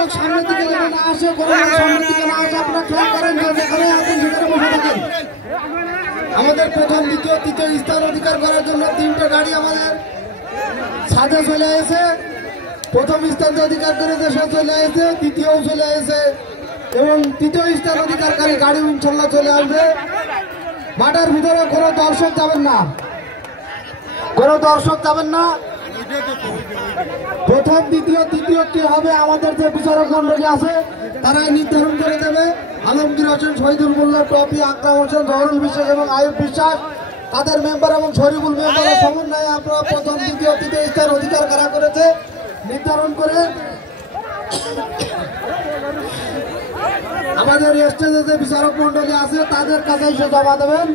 লোক সামনের দিকে যেন না আসে, কোনো লোক সামনের দিকে না আসে, আপনারা খেয়াল করেন যে যেখানে আছেন সেখানে বসে থাকেন। আমাদের প্রথম, দ্বিতীয়, তৃতীয় স্থান অধিকার করার জন্য 3টে গাড়ি আমাদের সাথে চলে এসে প্রথম স্থান অধিকার করেছে, সে চলে এসে, দ্বিতীয়ও চলে এসে এবং তৃতীয় স্থান অধিকারকারী গাড়ি ইনশাল্লাহ চলে আসবে। মাঠের ভিতরে কোনো দর্শক যাবেন না, কোনো দর্শক যাবেন না। প্রথম, দ্বিতীয়, তৃতীয় কি হবে আমাদের যে বিচারক মন্ডলী আছে তারাই নির্ধারণ করে দেবে। আলমগীর হোসেন, শহীদুল মোল্লা, টপি, আকরাম হোসেন, জহরুল বিশ্বাস এবং আয়ুব বিশ্বাস তাদের মেম্বার এবং শরীফুল মেম্বারের সমন্বয়ে আপনারা প্রথম, দ্বিতীয়, তৃতীয় স্থান অধিকার কারা করেছে নির্ধারণ করে আমাদের স্টেজে যে বিচারক মন্ডলী আছে তাদের কাছে এসে জমা দেবেন।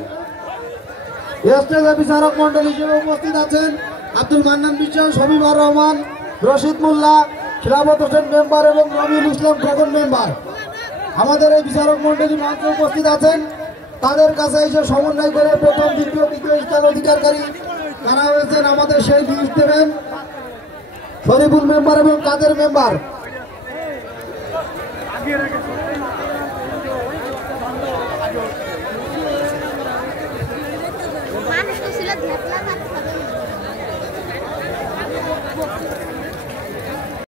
স্টেজে বিচারক মন্ডলী হিসেবে উপস্থিত আছেন আব্দুল মান্নান বিশ্বাস, শমীমুর রহমান, রশিদ মোল্লা, খিলাফত হোসেন মেম্বার এবং রবিউল ইসলাম খোকন মেম্বার। আমাদের এই বিচারক মন্ডলী মঞ্চে উপস্থিত আছেন, তাদের কাছে এসে সমন্বয় করে প্রথম, দ্বিতীয়, তৃতীয় স্থান অধিকারকারী কারা হয়েছেন আমাদের সেই লিস্ট দেবেন। শরীফুল মেম্বার এবং কাদের মেম্বার